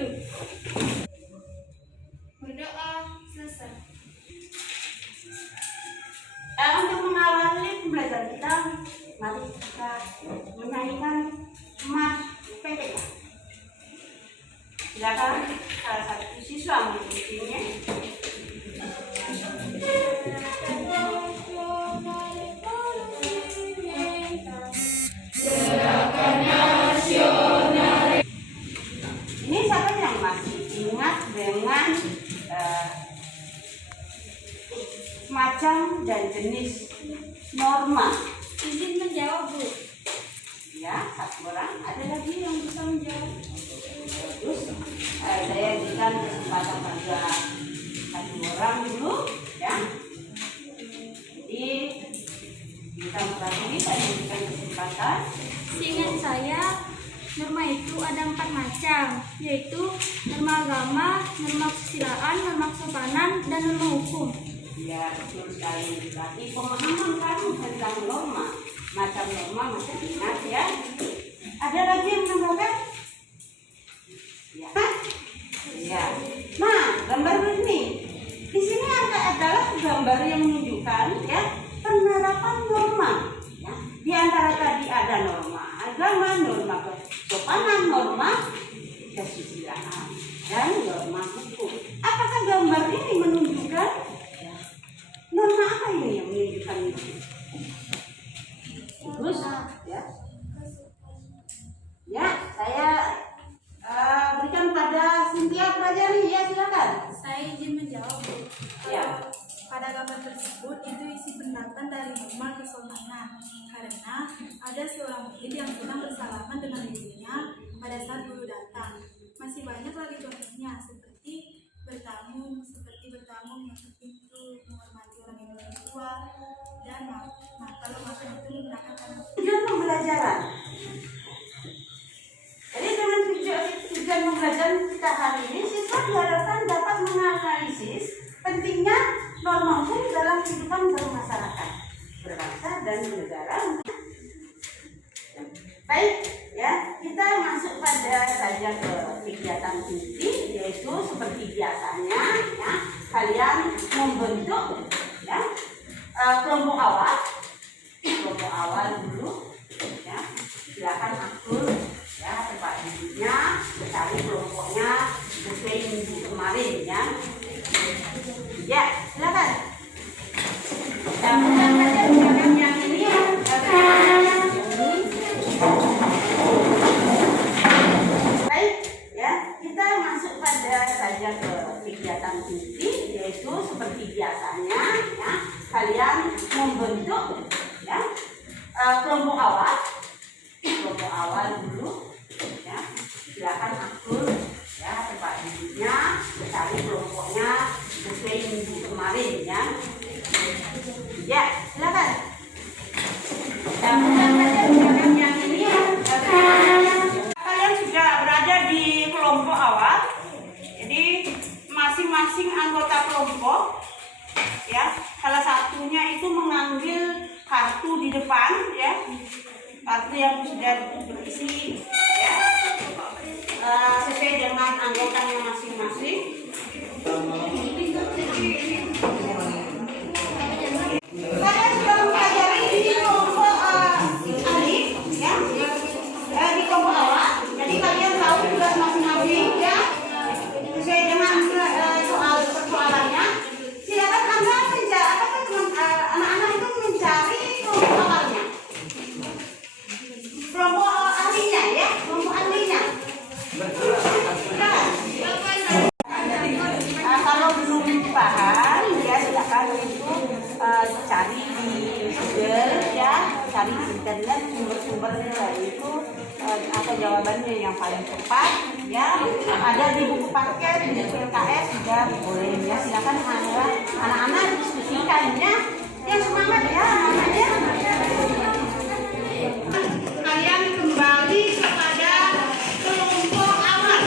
duduk. Berdoa selesai. Untuk mengawali pembelajaran kita, mari kita menyanyikan Mas PPK. Silakan salah satu siswa mengikutinya. Ini siapa yang masih ingat dengan macam dan jenis norma? Izin menjawab, Bu. Ya, satu orang. Ada lagi yang bisa menjawab? Terus saya berikan kesempatan pada satu orang dulu, ya. Jadi kita mulai, saya berikan kesempatan. Seingat saya, norma itu ada 4 macam, yaitu norma agama, norma kesusilaan, norma kesopanan, dan norma hukum. Ya, betul sekali. Berarti pemahaman kamu tentang norma, macam norma masih ingat, ya. Ada lagi yang menambahkan? Ya. Ya. Nah, gambar ini. Di sini adalah gambar yang menunjukkan, ya, penerapan norma. Ya. Di antara tadi ada norma agama, norma kesopanan, norma kesusilaan, dan norma hukum. Apakah gambar ini menunjukkan norma apa ini yang menunjukkan itu? Terus, ya. Ya, saya berikan pada Cynthia pelajari, ya, silakan. Saya izin menjawab, Bu. Ya. Pada gambar tersebut itu isi penerapan dari norma kesopanan, karena ada seorang murid yang sedang bersalaman dengan ibunya pada saat guru datang. Masih banyak lagi contohnya, seperti bertamu, menutup pintu, menghormati orang yang lebih tua, dan kalau makan itu menggunakan tangan. Tujuan pembelajaran. Jadi dengan tujuan pembelajaran kita hari ini, siswa diharapkan dapat menganalisis pentingnya norma hukum dalam kehidupan bermasyarakat, berbangsa dan bernegara. Baik, ya, kita masuk pada saja ke kegiatan inti, yaitu seperti biasanya, ya, kalian membentuk, ya, kelompok awal dulu, ya. Silakan atur, ya, tempat duduknya, cari kelompoknya sesuai minggu kemarin, ya. Ya, silakan. Yang ini baik, ya, kita masuk pada saja ke kegiatan inti, yaitu seperti biasanya, ya, kalian membentuk, ya, kelompok awal dulu, ya. Silakan atur, ya, tempat duduknya, cari kelompoknya sesuai minggu kemarin, ya. Ya, silakan. Yang ini kalian sudah berada di kelompok awal. Jadi masing-masing anggota kelompok, ya, salah satunya itu mengambil kartu di depan, ya, kartu yang sudah berisi, ya, sesuai dengan anggotanya masing-masing. Kalian sudah mempelajari di kelompok alif, ya, di kelompok awal. Jadi kalian tahu tugas masing-masing, ya, sesuai dengan soal persoalannya. Silakan Anda anak-anak itu mencari kelompok awalnya, kelompok ahlinya, ya, kelompok ahlinya. Kalau belum paham, ya, silakan itu cari di Google, ya, cari di internet sumber-sumbernya itu atau jawabannya yang paling tepat, ya, ada di buku paket di LKS juga boleh, ya. Silakan anak-anak diskusikan, ya. Ya, semangat, ya, anak-anaknya. Kalian kembali kepada kelompok awal.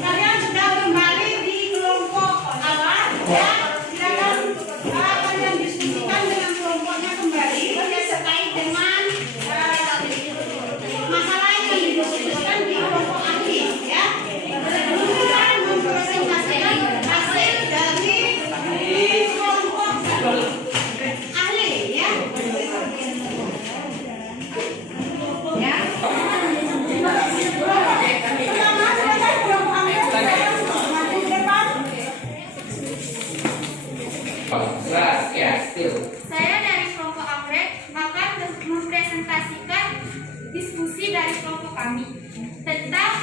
Kalian sudah kembali di kelompok awal, ya. Silakan kalian diskusikan dengan kelompoknya kembali, ya, terkait dengan masalah yang kelompok kami tentang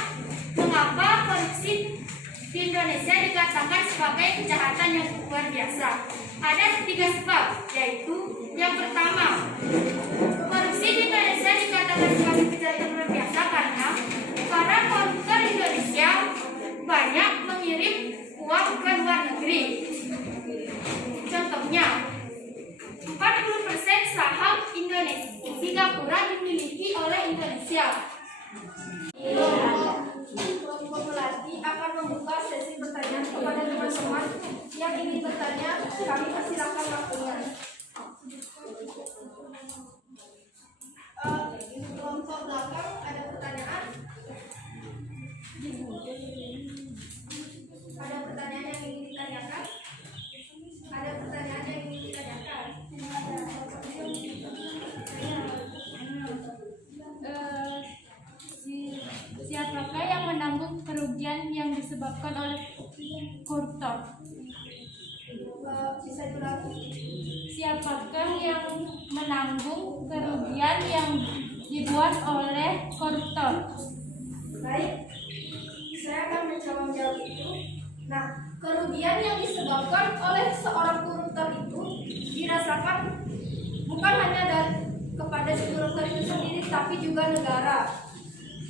mengapa korupsi di Indonesia dikatakan sebagai kejahatan yang luar biasa. Ada 3 sebab, yaitu yang pertama, korupsi di Indonesia dikatakan sebagai kejahatan luar biasa karena para koruptor Indonesia banyak mengirim uang ke luar negeri. Contohnya, 40% saham Indonesia Singapura dimiliki oleh Indonesia. Kelompok pelatih akan membuka sesi pertanyaan kepada teman-teman yang ingin bertanya. Kami persilakan waktunya. Kelompok belakang ada pertanyaan? Ada pertanyaan yang ingin ditanyakan? Ada pertanyaan yang ingin ditanyakan? Siapakah yang menanggung kerugian yang disebabkan oleh koruptor? Bisa diulangi? Siapakah yang menanggung kerugian yang dibuat oleh koruptor? Baik, saya akan menjawab itu. Nah, kerugian yang disebabkan oleh seorang koruptor itu dirasakan bukan hanya kepada si koruptor itu sendiri, tapi juga negara.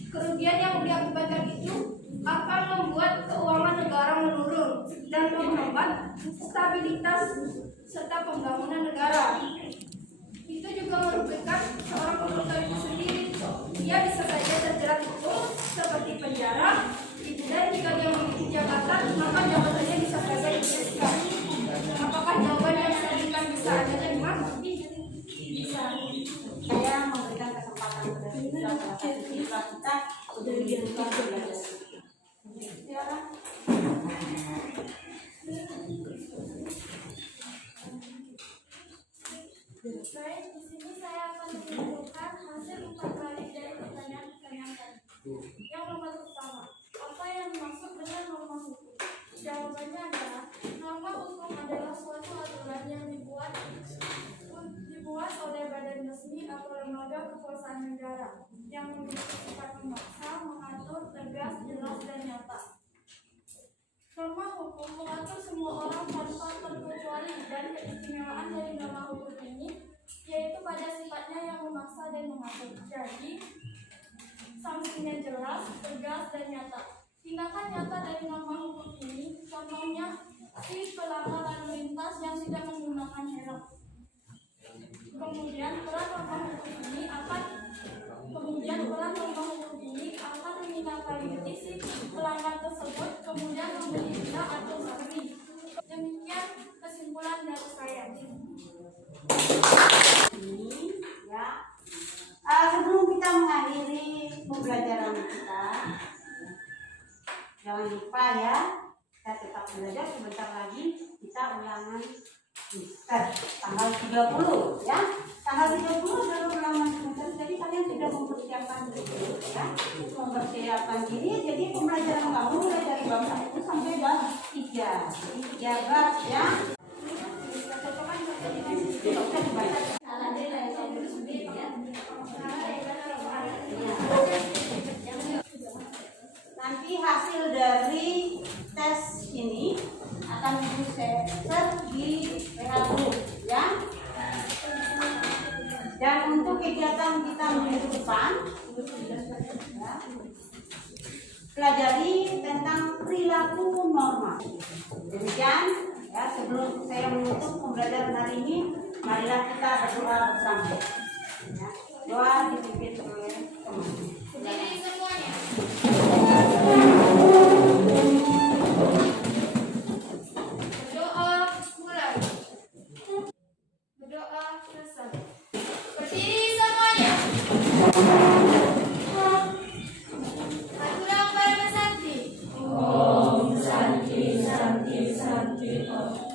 Kerugian yang diakibatkan itu akan membuat keuangan negara menurun dan menghambat stabilitas serta pembangunan negara. Itu juga merugikan seorang koruptor itu sendiri. Dia bisa saja terjerat hukum seperti penjara, dan jika dia memiliki jabatan, maka jabatannya bisa saja dihentikan. Apakah jawaban yang saya berikan bisa Anda terima? Bisa. Saya memberikan kesempatan kepada salah satu siswa kita untuk menjelaskan belajar. Silakan. Baik, di sini saya akan menunjukkan hasil 4 kali dari pertanyaan tadi. Yang nomor pertama, apa yang dimaksud dengan norma hukum? Jawabannya adalah norma hukum adalah suatu aturan yang dibuat oleh badan resmi atau lembaga kekuasaan negara yang memiliki sifat memaksa, mengatur, tegas, jelas, dan nyata. Norma hukum mengatur semua orang tanpa terkecuali, dan keistimewaan dari norma hukum ini yaitu pada sifatnya yang memaksa dan mengatur. Jadi, sanksinya jelas, tegas, dan nyata. Tindakan nyata dari norma hukum ini contohnya si pelanggar lalu lintas yang tidak menggunakan helm. Kemudian peran norma hukum ini akan menindaklanjuti si pelanggar tersebut, kemudian memberi denda atau sanksi. Demikian kesimpulan dari saya. Sebelum kita mengakhiri pembelajaran kita, jangan lupa ya, kita tetap belajar. Sebentar lagi kita ulangan semester tanggal 30 ya. Tanggal 30 adalah ulangan semester, jadi kalian sudah mempersiapkan diri ya. Mempersiapkan diri, jadi pembelajaran kamu mulai dari bab 1 sampai bab 3. Jadi 3 bab ya. Nanti hasil dari tes ini akan di-share di WA group ya. Dan untuk kegiatan kita minggu depan ya, pelajari tentang perilaku norma. Demikian ya, sebelum saya menutup pembelajaran hari ini, marilah kita berdoa bersama ya. Doa dipimpin oleh teman. Berdiri semuanya. Berdoa mulai. Berdoa selesai. Berdiri semuanya. Aturan Parama Santi. Om Santi Santi Santi Om.